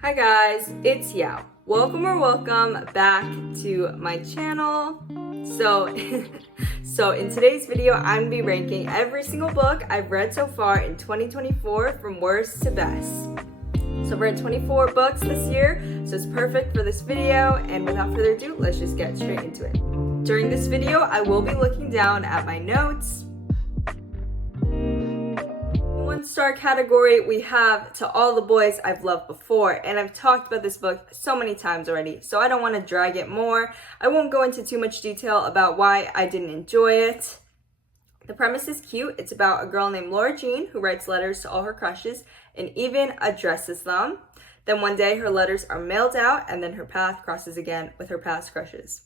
Hi guys, it's Yao. Welcome back to my channel. So in today's video, I'm gonna be ranking every single book I've read so far in 2024 from worst to best. So I've read 24 books this year, so it's perfect for this video, and without further ado, let's just get straight into it. During this video, I will be looking down at my notes. One-star category, we have To All the Boys I've Loved Before, and I've talked about this book so many times already, so I don't want to drag it more. I won't go into too much detail about why I didn't enjoy it. The premise is cute. It's about a girl named Laura Jean who writes letters to all her crushes and even addresses them. Then one day her letters are mailed out, and then her path crosses again with her past crushes.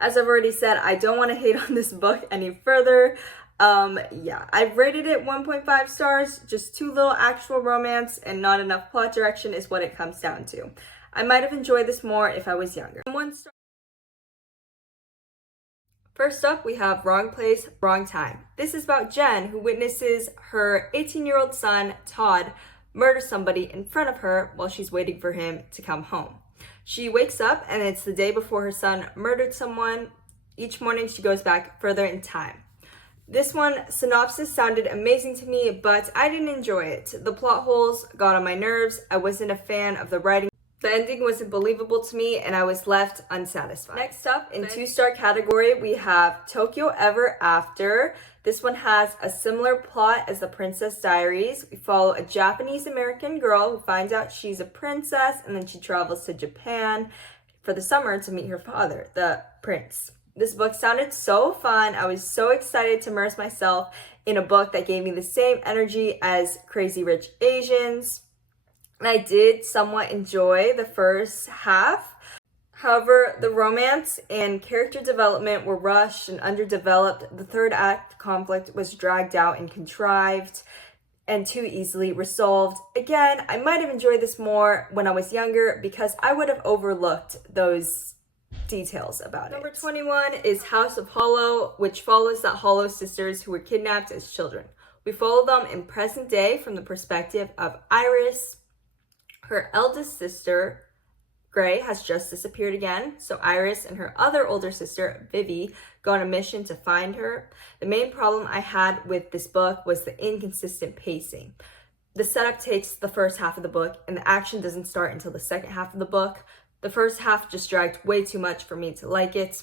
As I've already said, I don't want to hate on this book any further. I've rated it 1.5 stars. Just too little actual romance and not enough plot direction is what it comes down to. I might have enjoyed this more if I was younger. 1 star. First up, we have Wrong Place, Wrong Time. This is about Jen, who witnesses her 18-year-old son, Todd, murder somebody in front of her while she's waiting for him to come home. She wakes up and it's the day before her son murdered someone. Each morning she goes back further in time. This one, synopsis sounded amazing to me, but I didn't enjoy it. The plot holes got on my nerves. I wasn't a fan of the writing. The ending wasn't believable to me, and I was left unsatisfied. Next up, in 2-star category, we have Tokyo Ever After. This one has a similar plot as The Princess Diaries. We follow a Japanese-American girl who finds out she's a princess, and then she travels to Japan for the summer to meet her father, the prince. This book sounded so fun. I was so excited to immerse myself in a book that gave me the same energy as Crazy Rich Asians. And I did somewhat enjoy the first half. However, the romance and character development were rushed and underdeveloped. The third act conflict was dragged out and contrived and too easily resolved. Again, I might have enjoyed this more when I was younger because I would have overlooked those details about it. Number 21 is House of Hollow, which follows the Hollow sisters who were kidnapped as children. We follow them in present day from the perspective of Iris. Her eldest sister, Gray, has just disappeared again, so Iris and her other older sister, Vivi, go on a mission to find her. The main problem I had with this book was the inconsistent pacing. The setup takes the first half of the book, and the action doesn't start until the second half of the book. The first half just dragged way too much for me to like it,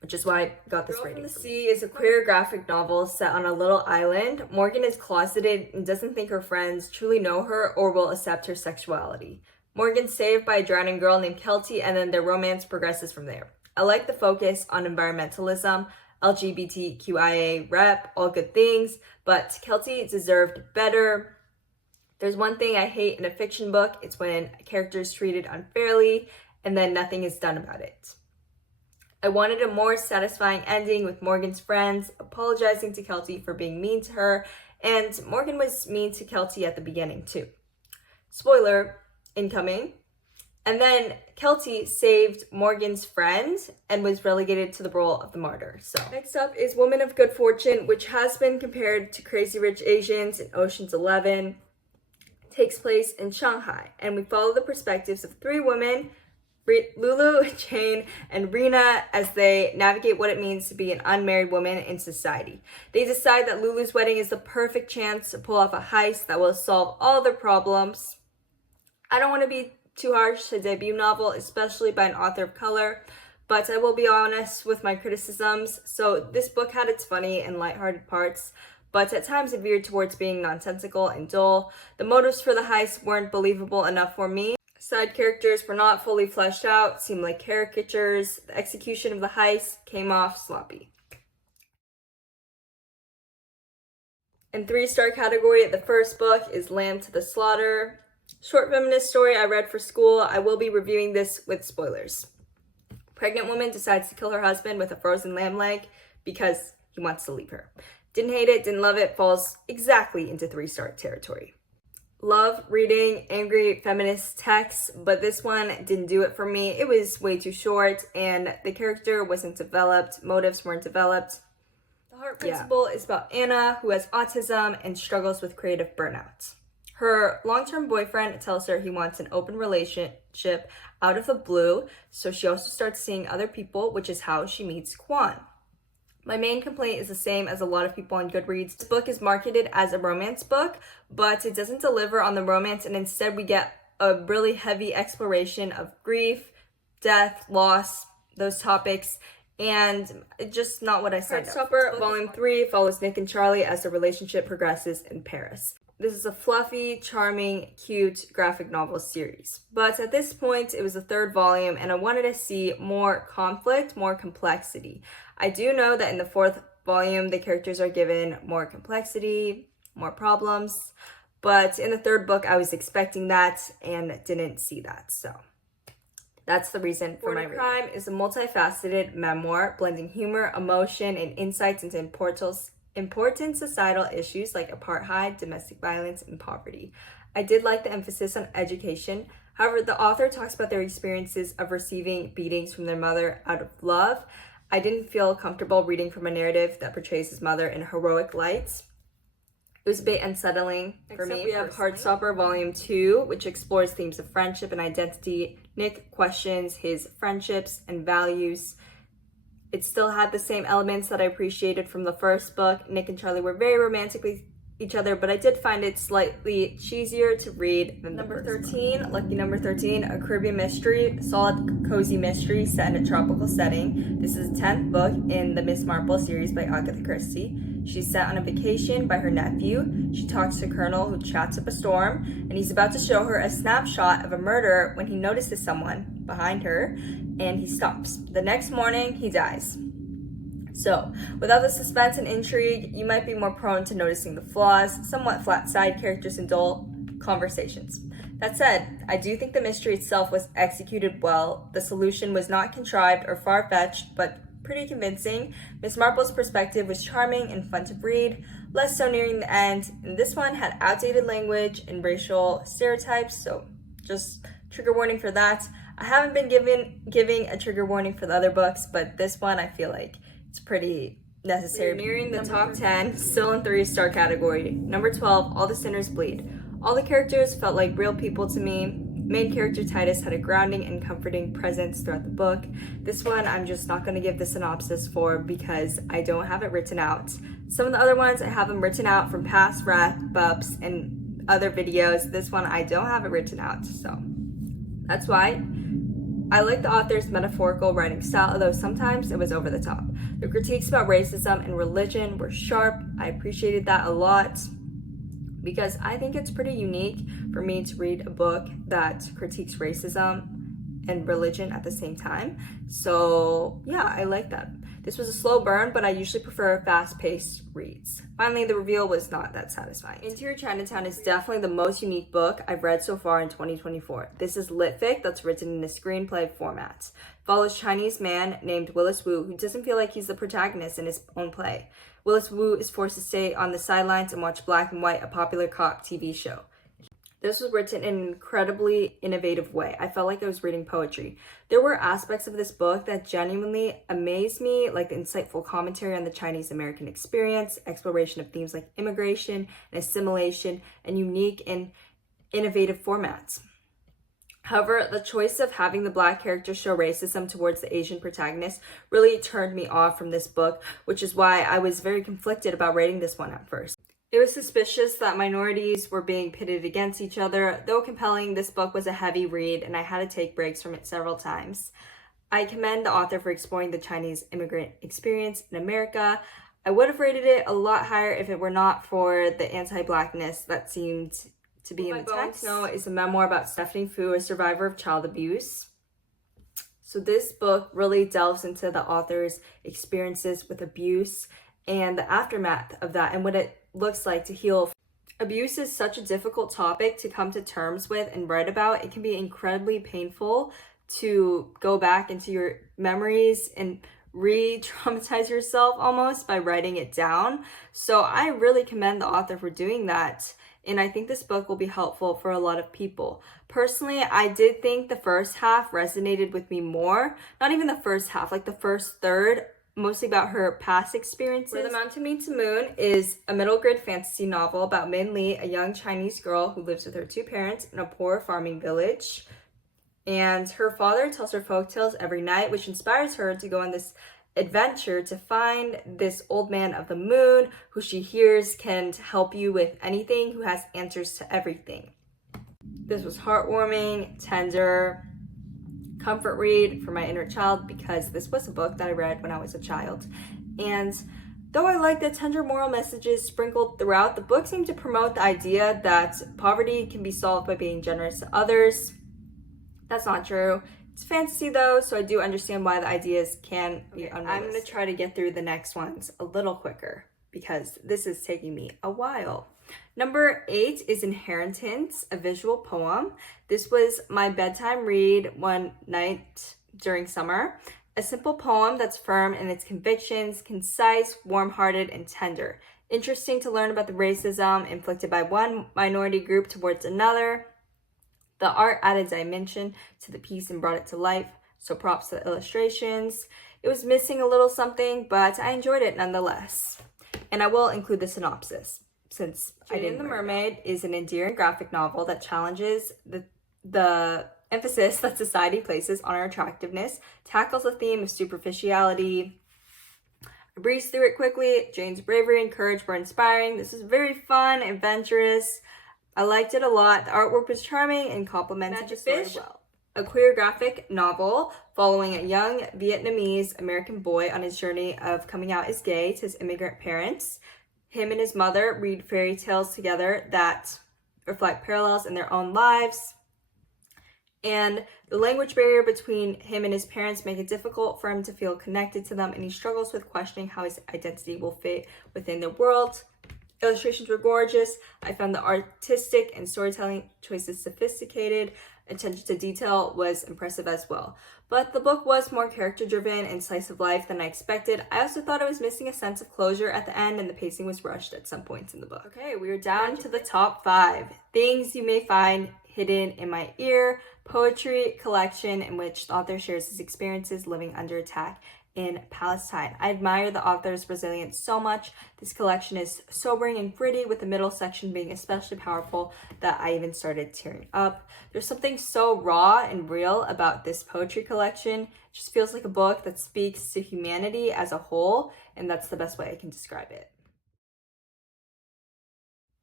which is why I got this rating. Girl from the Sea is a queer graphic novel set on a little island. Morgan is closeted and doesn't think her friends truly know her or will accept her sexuality. Morgan's saved by a drowning girl named Kelty, and then their romance progresses from there. I like the focus on environmentalism, LGBTQIA rep, all good things, but Kelty deserved better. There's one thing I hate in a fiction book. It's when a character is treated unfairly and then nothing is done about it. I wanted a more satisfying ending with Morgan's friends apologizing to Kelty for being mean to her, and Morgan was mean to Kelty at the beginning too. Spoiler incoming. And then Kelty saved Morgan's friend and was relegated to the role of the martyr. So next up is Woman of Good Fortune, which has been compared to Crazy Rich Asians and Ocean's 11. Takes place in Shanghai, and we follow the perspectives of 3 women, Lulu, Jane, and Rena, as they navigate what it means to be an unmarried woman in society. They decide that Lulu's wedding is the perfect chance to pull off a heist that will solve all their problems. I don't want to be too harsh to a debut novel, especially by an author of color, but I will be honest with my criticisms. So this book had its funny and lighthearted parts, but at times it veered towards being nonsensical and dull. The motives for the heist weren't believable enough for me. Side characters were not fully fleshed out, seemed like caricatures. The execution of the heist came off sloppy. In 3-star category, the first book is Lamb to the Slaughter. Short feminist story I read for school. I will be reviewing this with spoilers. Pregnant woman decides to kill her husband with a frozen lamb leg because he wants to leave her. Didn't hate it, didn't love it, falls exactly into 3-star territory. Love reading angry feminist texts, but this one didn't do it for me. It was way too short, and the character wasn't developed, motives weren't developed. The Heart Principle is about Anna, who has autism and struggles with creative burnout. Her long-term boyfriend tells her he wants an open relationship out of the blue, so she also starts seeing other people, which is how she meets Kwan. My main complaint is the same as a lot of people on Goodreads. This book is marketed as a romance book, but it doesn't deliver on the romance, and instead we get a really heavy exploration of grief, death, loss, those topics, and it's just not what I signed up for. Heartstopper Volume 3 follows Nick and Charlie as the relationship progresses in Paris. This is a fluffy, charming, cute graphic novel series. But at this point, it was the third volume, and I wanted to see more conflict, more complexity. I do know that in the fourth volume, the characters are given more complexity, more problems, but in the third book, I was expecting that and didn't see that, so that's the reason for my Crime is a multifaceted memoir blending humor, emotion, and insights into important societal issues like apartheid, domestic violence, and poverty. I did like the emphasis on education. However, the author talks about their experiences of receiving beatings from their mother out of love. I didn't feel comfortable reading from a narrative that portrays his mother in heroic lights. It was a bit unsettling for me. We have Heartstopper Volume 2, which explores themes of friendship and identity. Nick questions his friendships and values. It still had the same elements that I appreciated from the first book. Nick and Charlie were very romantic with each other, but I did find it slightly cheesier to read than number 13. Lucky number 13, a Caribbean mystery, solid cozy mystery set in a tropical setting. This is the 10th book in the Miss Marple series by Agatha Christie. She's set on a vacation by her nephew. She talks to Colonel, who chats up a storm, and he's about to show her a snapshot of a murder when he notices someone behind her, and he stops. The next morning, he dies. So, without the suspense and intrigue, you might be more prone to noticing the flaws, somewhat flat side characters, and dull conversations. That said, I do think the mystery itself was executed well. The solution was not contrived or far-fetched, but pretty convincing. Miss Marple's perspective was charming and fun to read, less so nearing the end, and this one had outdated language and racial stereotypes, so just trigger warning for that. I haven't been giving a trigger warning for the other books, but this one I feel like it's pretty necessary. We're nearing the top 10, still in 3-star category. Number 12, All the Sinners Bleed. All the characters felt like real people to me. Main character Titus had a grounding and comforting presence throughout the book. This one I'm just not going to give the synopsis for because I don't have it written out. Some of the other ones I have them written out from past wrap-ups and other videos. This one I don't have it written out, so that's why. I like the author's metaphorical writing style, although sometimes it was over the top. The critiques about racism and religion were sharp. I appreciated that a lot because I think it's pretty unique for me to read a book that critiques racism and religion at the same time. So yeah, I like that. This was a slow burn, but I usually prefer fast-paced reads. Finally, the reveal was not that satisfying. Interior Chinatown is definitely the most unique book I've read so far in 2024. This is lit fic that's written in a screenplay format. Follows Chinese man named Willis Wu who doesn't feel like he's the protagonist in his own play. Willis Wu is forced to stay on the sidelines and watch Black and White, a popular cop TV show. This was written in an incredibly innovative way. I felt like I was reading poetry. There were aspects of this book that genuinely amazed me, like the insightful commentary on the Chinese American experience, exploration of themes like immigration and assimilation, and unique and innovative formats. However, the choice of having the Black character show racism towards the Asian protagonist really turned me off from this book, which is why I was very conflicted about rating this one at first. It was suspicious that minorities were being pitted against each other. Though compelling, this book was a heavy read and I had to take breaks from it several times. I commend the author for exploring the Chinese immigrant experience in America. I would have rated it a lot higher if it were not for the anti-Blackness that seemed to be in the text. No, is a memoir about Stephanie Fu, a survivor of child abuse. So this book really delves into the author's experiences with abuse and the aftermath of that and what it looks like to heal. Abuse is such a difficult topic to come to terms with and write about. It can be incredibly painful to go back into your memories and re-traumatize yourself almost by writing it down. So I really commend the author for doing that. And I think this book will be helpful for a lot of people. Personally, I did think the first half resonated with me more. Not even the first half, like the first third mostly about her past experiences. Where the Mountain Meets the Moon is a middle grade fantasy novel about Min Lee, a young Chinese girl who lives with her two parents in a poor farming village. And her father tells her folktales every night, which inspires her to go on this adventure to find this old man of the moon who she hears can help you with anything, who has answers to everything. This was heartwarming, tender, comfort read for my inner child because this was a book that I read when I was a child. And though I like the tender moral messages sprinkled throughout, the book seemed to promote the idea that poverty can be solved by being generous to others. That's not true. It's fantasy though, so I do understand why the ideas can be unrealistic. I'm going to try to get through the next ones a little quicker because this is taking me a while. Number 8 is Inheritance, a visual poem. This was my bedtime read one night during summer. A simple poem that's firm in its convictions, concise, warm-hearted, and tender. Interesting to learn about the racism inflicted by one minority group towards another. The art added dimension to the piece and brought it to life, so props to the illustrations. It was missing a little something, but I enjoyed it nonetheless. And I will include the synopsis, since I didn't. The Mermaid is an endearing graphic novel that challenges the emphasis that society places on our attractiveness, tackles the theme of superficiality. I breezed through it quickly. Jane's bravery and courage were inspiring. This is very fun, adventurous. I liked it a lot. The artwork was charming and complemented the story well. A queer graphic novel following a young Vietnamese American boy on his journey of coming out as gay to his immigrant parents. Him and his mother read fairy tales together that reflect parallels in their own lives. And the language barrier between him and his parents make it difficult for him to feel connected to them, and he struggles with questioning how his identity will fit within their world. Illustrations were gorgeous. I found the artistic and storytelling choices sophisticated. Attention to detail was impressive as well. But the book was more character-driven and slice of life than I expected. I also thought I was missing a sense of closure at the end, and the pacing was rushed at some points in the book. Okay, we are down to the top 5. Things you may find hidden in my ear. Poetry collection in which the author shares his experiences living under attack in Palestine. I admire the author's resilience so much. This collection is sobering and gritty, with the middle section being especially powerful that I even started tearing up. There's something so raw and real about this poetry collection. It just feels like a book that speaks to humanity as a whole, and that's the best way I can describe it.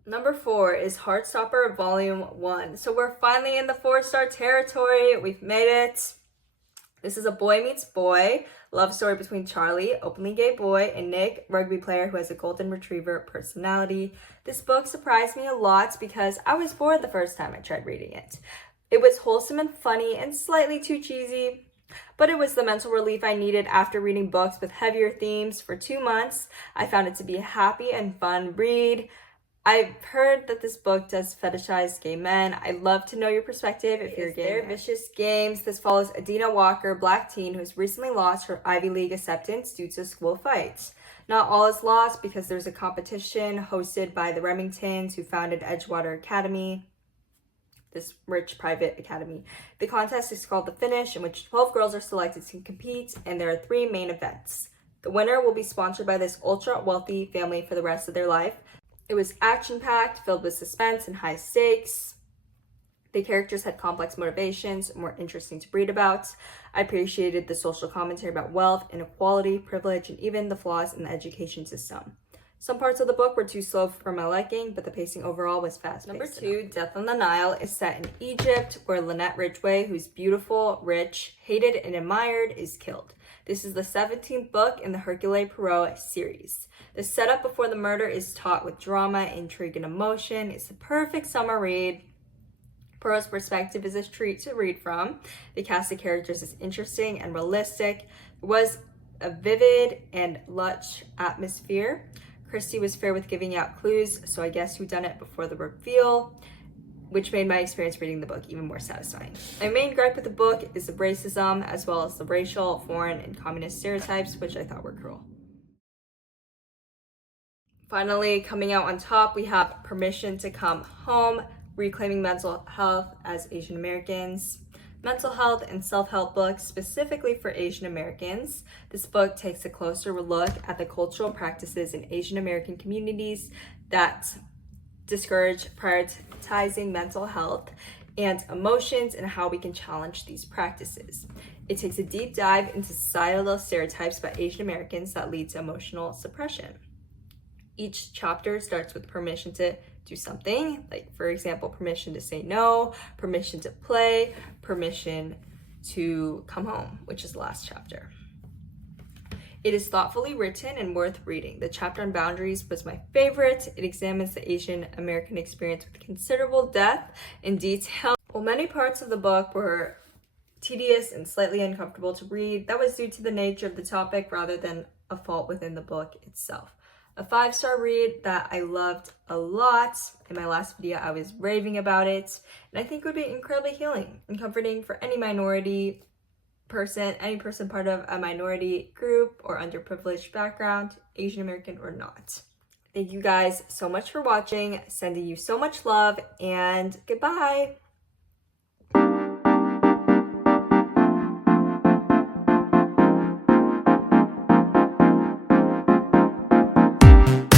Number 4 is Heartstopper Volume 1. So we're finally in the 4-star territory. We've made it. This is a boy meets boy love story between Charlie, openly gay boy, and Nick, rugby player who has a golden retriever personality. This book surprised me a lot because I was bored the first time I tried reading it. It was wholesome and funny and slightly too cheesy, but it was the mental relief I needed after reading books with heavier themes for 2 months. I found it to be a happy and fun read. I've heard that this book does fetishize gay men. I'd love to know your perspective if you're gay. Their Vicious Games. This follows Adina Walker, black teen who has recently lost her Ivy League acceptance due to school fights. Not all is lost because there's a competition hosted by the Remingtons who founded Edgewater Academy, this rich private academy. The contest is called The Finish, in which 12 girls are selected to compete, and there are 3 main events. The winner will be sponsored by this ultra-wealthy family for the rest of their life. It was action-packed, filled with suspense and high stakes. The characters had complex motivations and were interesting to read about. I appreciated the social commentary about wealth, inequality, privilege, and even the flaws in the education system. Some parts of the book were too slow for my liking, but the pacing overall was fast-paced. Number 2, Death on the Nile, is set in Egypt, where Lynette Ridgway, who's beautiful, rich, hated, and admired, is killed. This is the 17th book in the Hercule Poirot series. The setup before the murder is taught with drama, intrigue, and emotion. It's the perfect summer read. Poirot's perspective is a treat to read from. The cast of characters is interesting and realistic. There was a vivid and lush atmosphere. Christie was fair with giving out clues, so I guess whodunit before the reveal, which made my experience reading the book even more satisfying. My main gripe with the book is the racism, as well as the racial, foreign, and communist stereotypes, which I thought were cruel. Finally, coming out on top, we have Permission to Come Home, Reclaiming Mental Health as Asian Americans. mental health and self-help book specifically for Asian Americans. This book takes a closer look at the cultural practices in Asian American communities that discourage prioritizing mental health and emotions and how we can challenge these practices. It takes a deep dive into societal stereotypes about Asian Americans that lead to emotional suppression. Each chapter starts with permission to do something, like for example, permission to say no, permission to play, permission to come home, which is the last chapter. It is thoughtfully written and worth reading. The chapter on boundaries was my favorite. It examines the Asian American experience with considerable depth and detail. While many parts of the book were tedious and slightly uncomfortable to read, that was due to the nature of the topic rather than a fault within the book itself. A 5-star read that I loved a lot. In my last video, I was raving about it, and I think it would be incredibly healing and comforting for any minority person, any person part of a minority group or underprivileged background, Asian American or not. Thank you guys so much for watching, sending you so much love, and goodbye.